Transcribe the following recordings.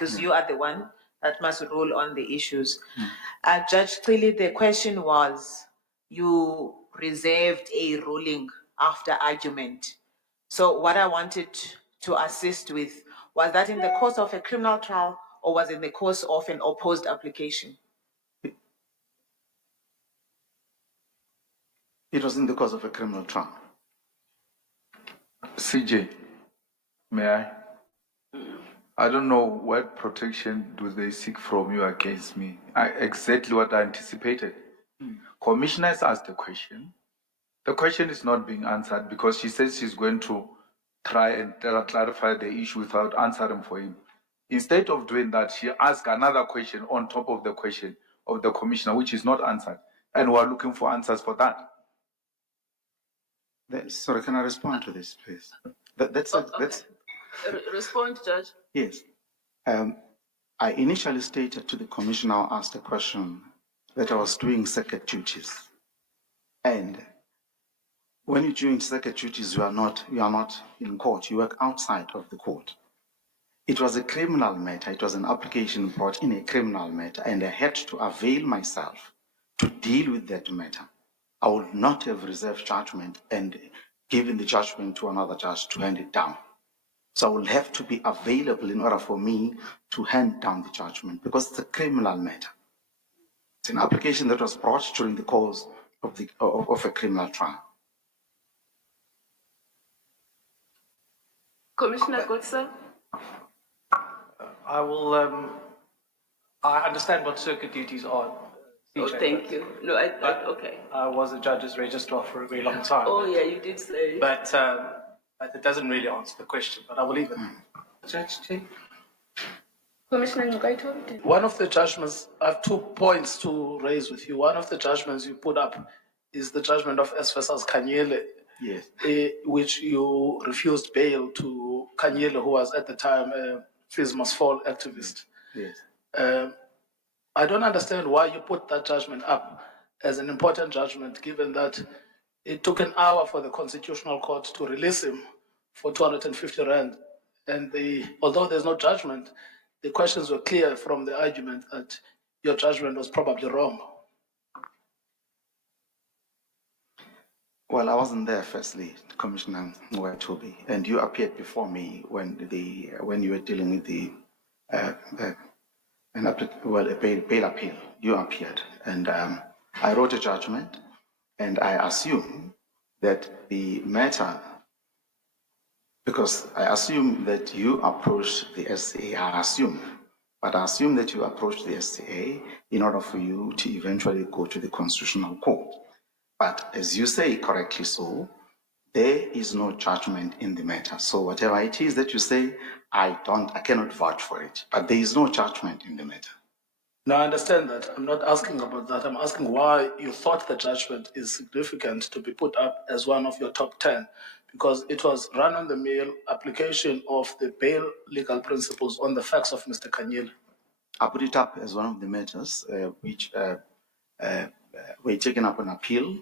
because you are the one that must rule on the issues. Judge, clearly the question was, you reserved a ruling after argument. So what I wanted to assist with, was that in the course of a criminal trial or was it in the course of an opposed application? It was in the course of a criminal trial. CJ, may I? I don't know what protection do they seek from you against me. Exactly what I anticipated. Commissioner has asked a question. The question is not being answered because she says she's going to try and clarify the issue without answering for him. Instead of doing that, she asked another question on top of the question of the commissioner, which is not answered. And we're looking for answers for that. Sorry, can I respond to this, please? Respond, Judge. Yes. I initially stated to the commissioner, asked a question, that I was doing circuit duties. And when you're doing circuit duties, you are not in court, you work outside of the court. It was a criminal matter, it was an application brought in a criminal matter, and I had to avail myself to deal with that matter. I would not have reserved judgment and given the judgment to another judge to hand it down. So I will have to be available in order for me to hand down the judgment because it's a criminal matter. It's an application that was brought during the course of a criminal trial. Commissioner Gotsa? I will, I understand what circuit duties are. Oh, thank you. No, okay. I was a judge's registrar for a very long time. Oh, yeah, you did say. But it doesn't really answer the question, but I will leave it. Judge J. Commissioner Ngcukaitobi? One of the judgments, I have 2 points to raise with you. One of the judgments you put up is the judgment of S versus Kanyele, yes, which you refused bail to Kanyele, who was at the time a Fees Must Fall activist. Yes. I don't understand why you put that judgment up as an important judgment, given that it took an hour for the Constitutional Court to release him for 250 rand. And although there's no judgment, the questions were clear from the argument that your judgment was probably wrong. Well, I wasn't there, firstly, Commissioner Ngcukaitobi, and you appeared before me when you were dealing with the a bail appeal. You appeared, and I wrote a judgment, and I assume that the matter, because I assume that you approached the SCA, I assume that you approached the SCA in order for you to eventually go to the Constitutional Court. But as you say correctly so, there is no judgment in the matter. So whatever it is that you say, I cannot vouch for it, but there is no judgment in the matter. No, I understand that. I'm not asking about that. I'm asking why you thought the judgment is significant to be put up as one of your top 10, because it was run-on-the-mill application of the bail legal principles on the facts of Mr. Kanyele. I put it up as one of the matters which were taken up on appeal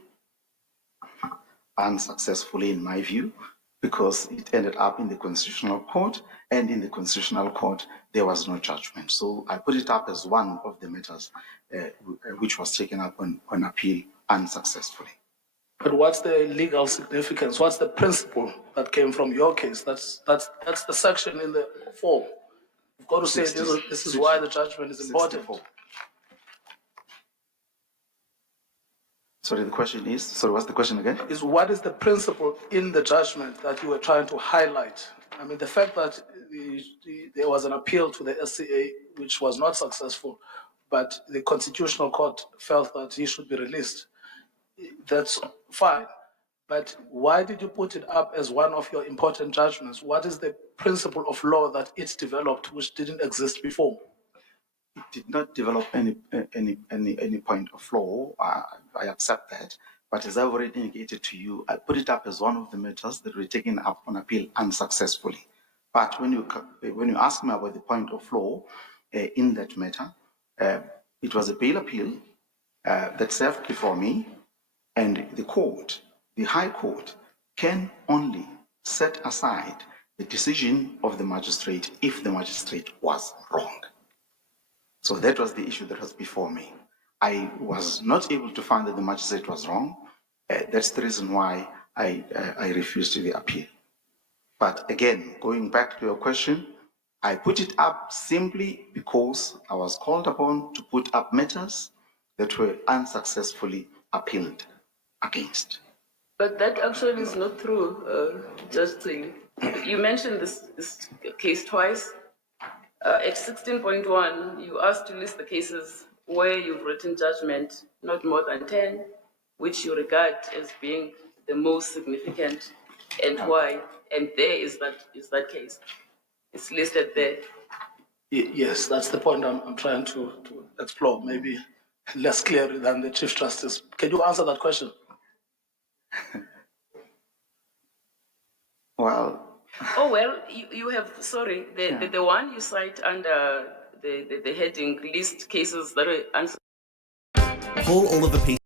unsuccessfully, in my view, because it ended up in the Constitutional Court, and in the Constitutional Court, there was no judgment. So I put it up as one of the matters which was taken up on appeal unsuccessfully. But what's the legal significance? What's the principle that came from your case? That's the section in the form. You've got to say this is why the judgment is important. 64. Sorry, the question is, sorry, what's the question again? Is what is the principle in the judgment that you were trying to highlight? I mean, the fact that there was an appeal to the SCA, which was not successful, but the Constitutional Court felt that he should be released. That's fine. But why did you put it up as one of your important judgments? What is the principle of law that it's developed which didn't exist before? It did not develop any point of law. I accept that. But as I've already indicated to you, I put it up as one of the matters that were taken up on appeal unsuccessfully. But when you ask me about the point of law in that matter, it was a bail appeal that served before me, and the court, the High Court, can only set aside the decision of the magistrate if the magistrate was wrong. So that was the issue that was before me. I was not able to find that the magistrate was wrong. That's the reason why I refused the appeal. But again, going back to your question, I put it up simply because I was called upon to put up matters that were unsuccessfully appealed against. But that actually is not true, Judge Cili. You mentioned this case twice. At 16.1, you asked to list the cases where you've written judgment, not more than 10, which you regard as being the most significant, and why. And there is that case. It's listed there. Yes, that's the point I'm trying to explore, maybe less clearly than the Chief Justice. Can you answer that question? Well, Oh, well, you have, sorry, the one you cite under the heading list cases that are Pull all of the pieces